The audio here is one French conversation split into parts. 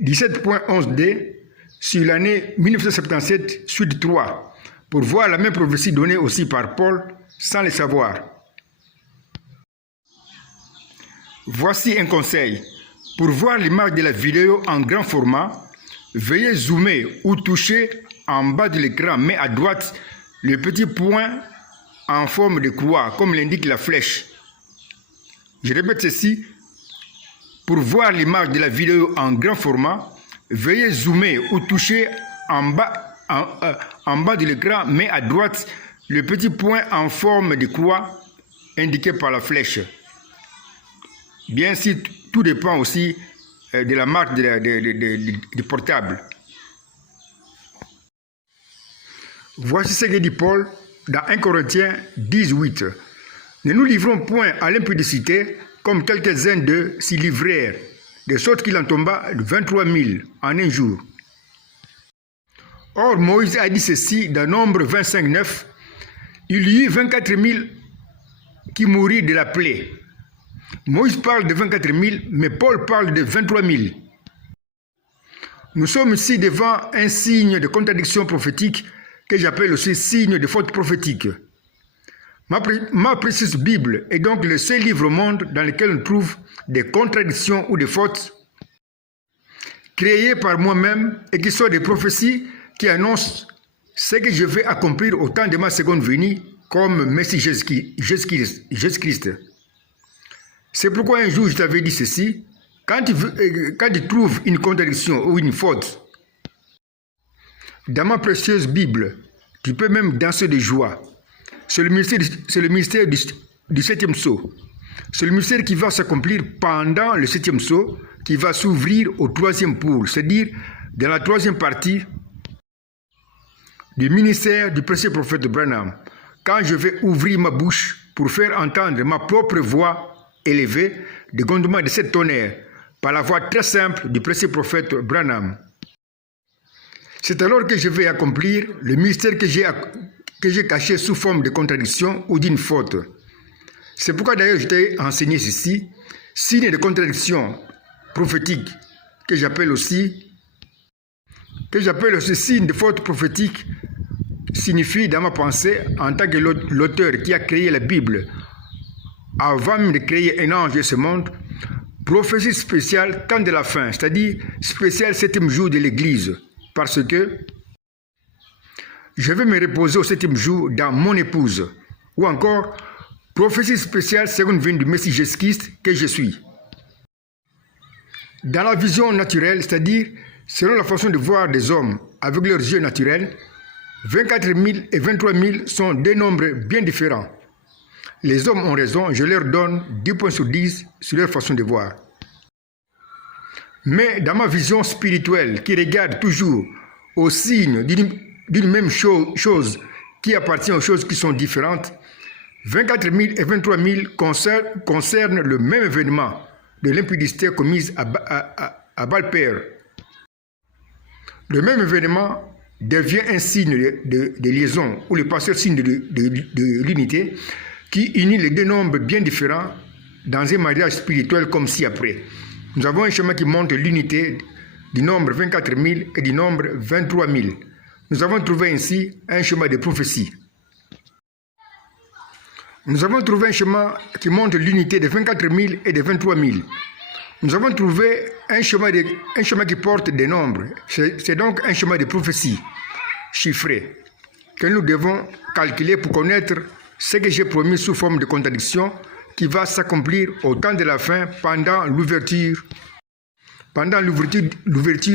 17.11d sur l'année 1977, suite 3, pour voir la même prophétie donnée aussi par Paul sans le savoir. Voici un conseil. Pour voir l'image de la vidéo en grand format, veuillez zoomer ou toucher en bas de l'écran, mais à droite, le petit point en forme de croix, comme l'indique la flèche. Je répète ceci. Pour voir l'image de la vidéo en grand format, veuillez zoomer ou toucher en bas de l'écran, mais à droite, le petit point en forme de croix indiqué par la flèche. Bien sûr, tout dépend aussi de la marque du portable. Voici ce que dit Paul dans 1 Corinthiens 18. Ne nous livrons point à l'impudicité comme quelques-uns d'eux s'y livrèrent, de sorte qu'il en tomba 23 000 en un jour. Or, Moïse a dit ceci dans Nombre 25, 9. Il y eut 24 000 qui mourirent de la plaie. Moïse parle de 24 000, mais Paul parle de 23 000. Nous sommes ici devant un signe de contradiction prophétique que j'appelle aussi signe de faute prophétique. Ma précieuse Bible est donc le seul livre au monde dans lequel on trouve des contradictions ou des fautes créées par moi-même et qui sont des prophéties qui annoncent ce que je vais accomplir au temps de ma seconde venue comme Messie Jésus-Christ. C'est pourquoi un jour je t'avais dit ceci, quand tu trouves une contradiction ou une faute dans ma précieuse Bible, tu peux même danser de joie. C'est le mystère du septième sceau. C'est le mystère qui va s'accomplir pendant le septième sceau, qui va s'ouvrir au troisième pôle, c'est-à-dire dans la troisième partie du ministère du précieux prophète Branham. Quand je vais ouvrir ma bouche pour faire entendre ma propre voix élevée, de grondement de cette tonnerre, par la voix très simple du précieux prophète Branham. C'est alors que je vais accomplir le mystère que j'ai caché sous forme de contradiction ou d'une faute. C'est pourquoi d'ailleurs je t'ai enseigné ceci, signe de contradiction prophétique, que j'appelle aussi signe de faute prophétique, signifie dans ma pensée, en tant que l'auteur qui a créé la Bible, avant même de créer un ange de ce monde, prophétie spéciale temps de la fin, c'est-à-dire spécial septième jour de l'Église, parce que je vais me reposer au septième jour dans mon épouse, ou encore prophétie spéciale seconde venue du Messie Jésus-Christ que je suis. Dans la vision naturelle, c'est-à-dire selon la façon de voir des hommes avec leurs yeux naturels, 24 000 et 23 000 sont deux nombres bien différents. Les hommes ont raison, je leur donne 10 points sur 10 sur leur façon de voir. Mais dans ma vision spirituelle, qui regarde toujours au signe d'une même chose qui appartient aux choses qui sont différentes, 24 000 et 23 000 concernent le même événement de l'impudicité commise à Baal-Père. Le même événement devient un signe de liaison ou le passeur signe de l'unité qui unit les deux nombres bien différents dans un mariage spirituel comme ci-après. Nous avons un chemin qui montre l'unité du nombre 24 000 et du nombre 23 000. Nous avons trouvé ainsi un chemin de prophétie. Nous avons trouvé un chemin qui montre l'unité de 24 000 et de 23 000. Nous avons trouvé un chemin qui porte des nombres. C'est donc un chemin de prophétie chiffré que nous devons calculer pour connaître ce que j'ai promis sous forme de contradiction qui va s'accomplir au temps de la fin pendant l'ouverture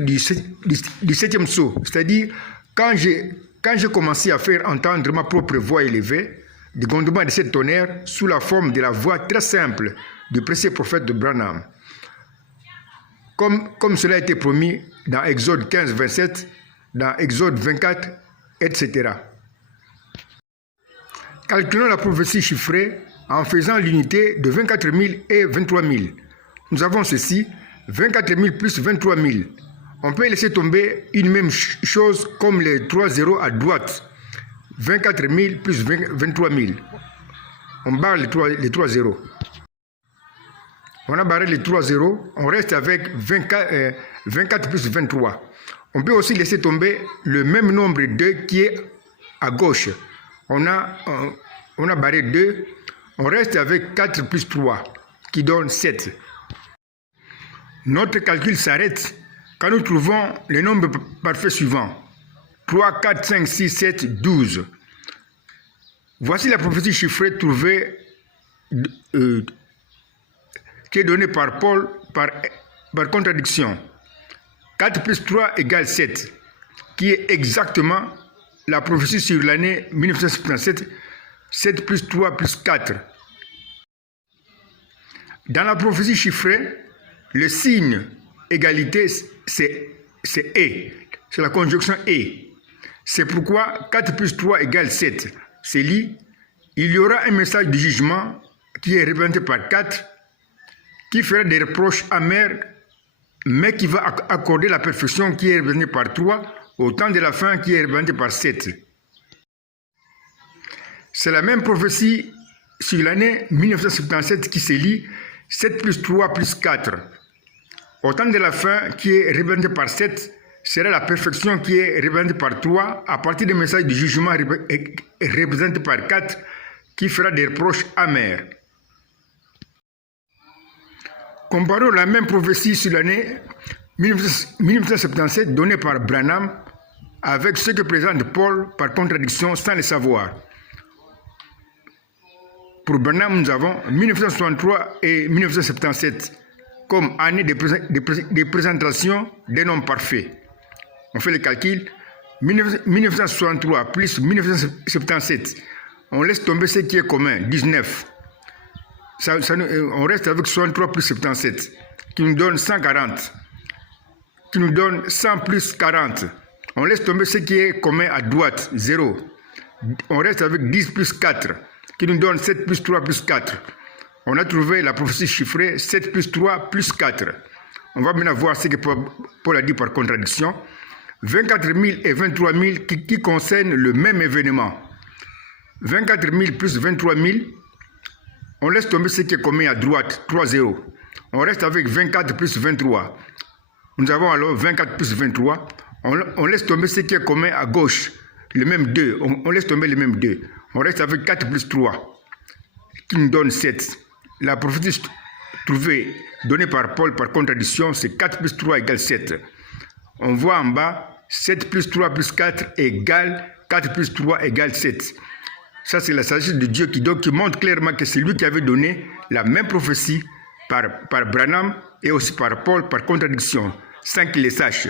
du septième sceau. C'est-à-dire quand j'ai commencé à faire entendre ma propre voix élevée, du grondement de cette tonnerre sous la forme de la voix très simple du précieux prophète de Branham. Comme cela a été promis dans Exode 15, 27, dans Exode 24, etc. Calculons la prophétie chiffrée en faisant l'unité de 24 000 et 23 000. Nous avons ceci, 24 000 plus 23 000. On peut laisser tomber une même chose comme les 3 zéros à droite. 24 000 plus 23 000. On barre les 3 zéros. On a barré les 3 zéros, on reste avec 24 plus 23. On peut aussi laisser tomber le même nombre 2 qui est à gauche. On a barré 2, on reste avec 4 plus 3 qui donne 7. Notre calcul s'arrête quand nous trouvons les nombres parfaits suivants. 3, 4, 5, 6, 7, 12. Voici la prophétie chiffrée trouvée qui est donnée par Paul par contradiction. 4 plus 3 égale 7, qui est exactement la prophétie sur l'année 1977, 7 plus 3 plus 4. Dans la prophétie chiffrée, le signe égalité, c'est et, c'est la conjonction et. C'est pourquoi 4 plus 3 égale 7. C'est dit, il y aura un message de jugement qui est représenté par 4, qui fera des reproches amers, mais qui va accorder la perfection qui est représentée par 3, au temps de la fin qui est représentée par 7. C'est la même prophétie sur l'année 1977 qui se lit 7 plus 3 plus 4. Au temps de la fin qui est représentée par 7, sera la perfection qui est représentée par 3 à partir des messages de jugement représentés par 4 qui fera des reproches amers. Comparons la même prophétie sur l'année 1977 donnée par Branham avec ce que présente Paul par contradiction sans le savoir. Pour Branham, nous avons 1963 et 1977 comme année de présentation des nombres parfaits. On fait le calcul, 1963 plus 1977, on laisse tomber ce qui est commun, 19. On reste avec 63 plus 77, qui nous donne 140, qui nous donne 100 plus 40. On laisse tomber ce qui est commun à droite, 0. On reste avec 10 plus 4, qui nous donne 7 plus 3 plus 4. On a trouvé la prophétie chiffrée 7 plus 3 plus 4. On va maintenant voir ce que Paul a dit par contradiction. 24 000 et 23 000 qui concernent le même événement. 24 000 plus 23 000, on laisse tomber ce qui est commun à droite, 3 0. On reste avec 24 plus 23. Nous avons alors 24 plus 23. On laisse tomber ce qui est commun à gauche, le même 2. On laisse tomber le même 2. On reste avec 4 plus 3, qui nous donne 7. La prophétie trouvée, donnée par Paul par contradiction, c'est 4 plus 3 égale 7. On voit en bas, 7 plus 3 plus 4 égale 4 plus 3 égale 7. Ça, c'est la sagesse de Dieu qui montre clairement que c'est lui qui avait donné la même prophétie par Branham et aussi par Paul par contradiction, sans qu'il les sache.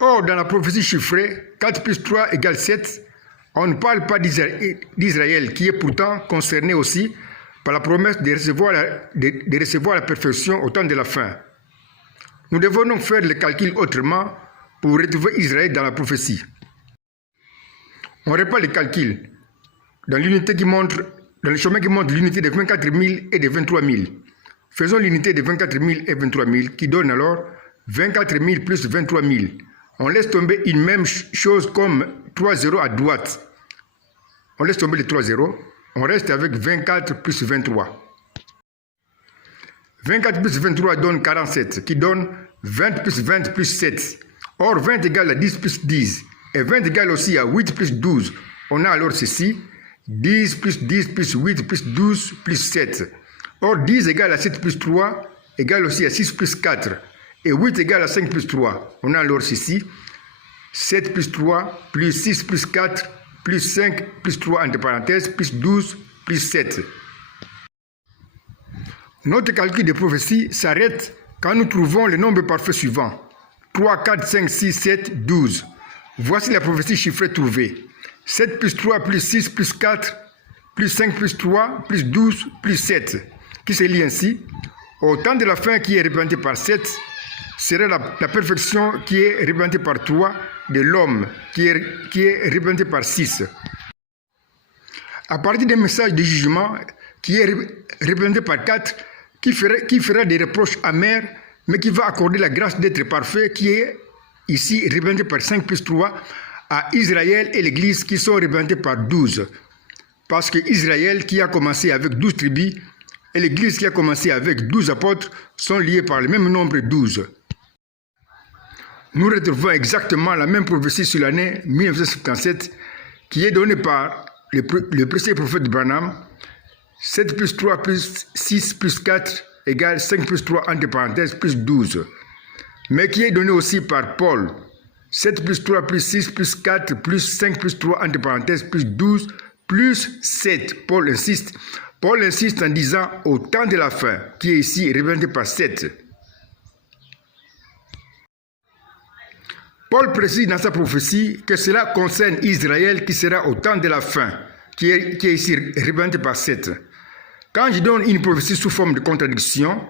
Or, dans la prophétie chiffrée, 4 plus 3 égale 7, on ne parle pas d'Israël, qui est pourtant concerné aussi par la promesse de recevoir la perfection au temps de la fin. Nous devons donc faire le calcul autrement pour retrouver Israël dans la prophétie. On répare le calcul dans l'unité qui montre, dans le chemin qui montre l'unité de 24 000 et de 23 000. Faisons l'unité de 24 000 et 23 000 qui donne alors 24 000 plus 23 000. On laisse tomber une même chose comme 3 zéros à droite. On laisse tomber les 3 zéros. On reste avec 24 plus 23. 24 plus 23 donne 47, qui donne 20 plus 20 plus 7. Or, 20 égale à 10 plus 10. Et 20 égale aussi à 8 plus 12. On a alors ceci, 10 plus 10 plus 8 plus 12 plus 7. Or, 10 égale à 7 plus 3 égale aussi à 6 plus 4. Et 8 égale à 5 plus 3. On a alors ceci, 7 plus 3 plus 6 plus 4 plus 5 plus 3 entre parenthèses plus 12 plus 7. Notre calcul de prophétie s'arrête quand nous trouvons le nombre parfait suivant. 3, 4, 5, 6, 7, 12. Voici la prophétie chiffrée trouvée. 7 plus 3 plus 6 plus 4 plus 5 plus 3 plus 12 plus 7. Qui se lit ainsi. Au temps de la fin qui est représentée par 7, sera la perfection qui est représentée par 3 de l'homme qui est représentée par 6. À partir des messages de jugement qui est représenté par 4, qui fera des reproches amers, mais qui va accorder la grâce d'être parfait, qui est ici représenté par 5 plus 3, à Israël et l'Église qui sont représentés par 12. Parce que Israël, qui a commencé avec 12 tribus, et l'Église qui a commencé avec 12 apôtres sont liés par le même nombre 12. Nous retrouvons exactement la même prophétie sur l'année 1977 qui est donnée par le précédent prophète Branham. 7 plus 3 plus 6 plus 4 égale 5 plus 3 entre parenthèses plus 12. Mais qui est donnée aussi par Paul. 7 plus 3 plus 6 plus 4 plus 5 plus 3 entre parenthèses plus 12 plus 7. Paul insiste en disant au temps de la fin, qui est ici représenté par 7. Paul précise dans sa prophétie que cela concerne Israël qui sera au temps de la fin, qui est ici représenté par 7. Quand je donne une prophétie sous forme de contradiction,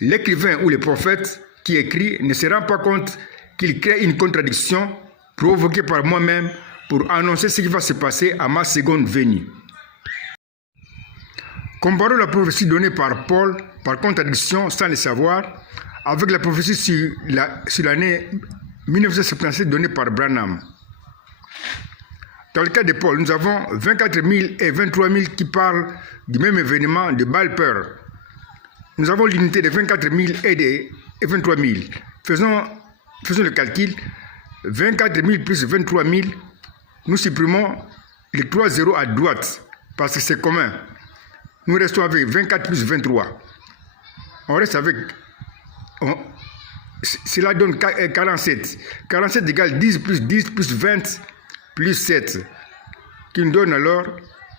l'écrivain ou le prophète qui écrit ne se rend pas compte qu'il crée une contradiction provoquée par moi-même pour annoncer ce qui va se passer à ma seconde venue. Comparons la prophétie donnée par Paul par contradiction sans le savoir avec la prophétie sur l'année 1977 donnée par Branham. Dans le cas de Paul, nous avons 24 000 et 23 000 qui parlent du même événement de Baal-Peor. Nous avons l'unité de 24 000 et 23 000. Faisons le calcul. 24 000 plus 23 000, nous supprimons les 3 zéros à droite parce que c'est commun. Nous restons avec 24 plus 23. On reste avec... cela donne 47. 47 égale 10 plus 20 plus 7. Qui nous donne alors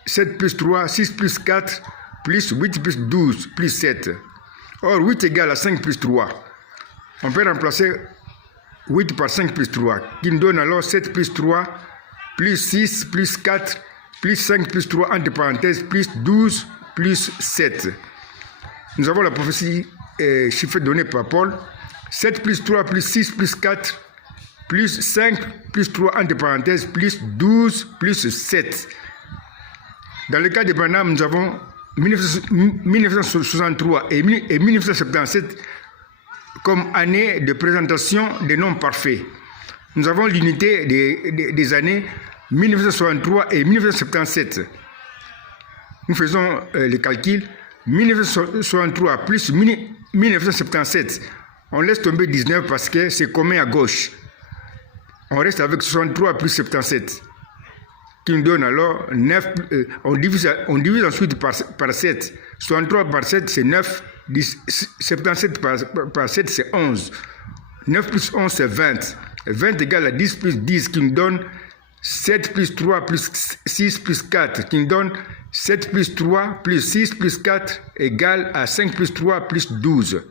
7 plus 3, 6 plus 4, plus 8 plus 12 plus 7. Or, 8 égale à 5 plus 3. On peut remplacer 8 par 5 plus 3, qui nous donne alors 7 plus 3, plus 6 plus 4, plus 5 plus 3, entre parenthèses, plus 12 plus 7. Nous avons la prophétie chiffrée donnée par Paul. 7 plus 3 plus 6 plus 4 plus 5 plus 3 entre parenthèses plus 12 plus 7. Dans le cas de Branham, nous avons 1963 et 1977 comme année de présentation des nombres parfaits. Nous avons l'unité des années 1963 et 1977. Nous faisons le calcul. 1963 plus 1977. On laisse tomber 19 parce que c'est commun à gauche. On reste avec 63 plus 77. Qui nous donne alors 9. On divise ensuite par 7. 63 par 7 c'est 9. 77 par 7 c'est 11. 9 plus 11 c'est 20. 20 égale à 10 plus 10 qui nous donne 7 plus 3 plus 6 plus 4 qui nous donne 7 plus 3 plus 6 plus 4 égale à 5 plus 3 plus 12.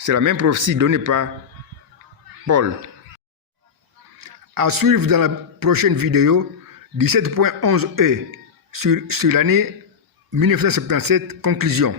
C'est la même prophétie donnée par Paul. À suivre dans la prochaine vidéo, 17.11e sur l'année 1977, conclusion.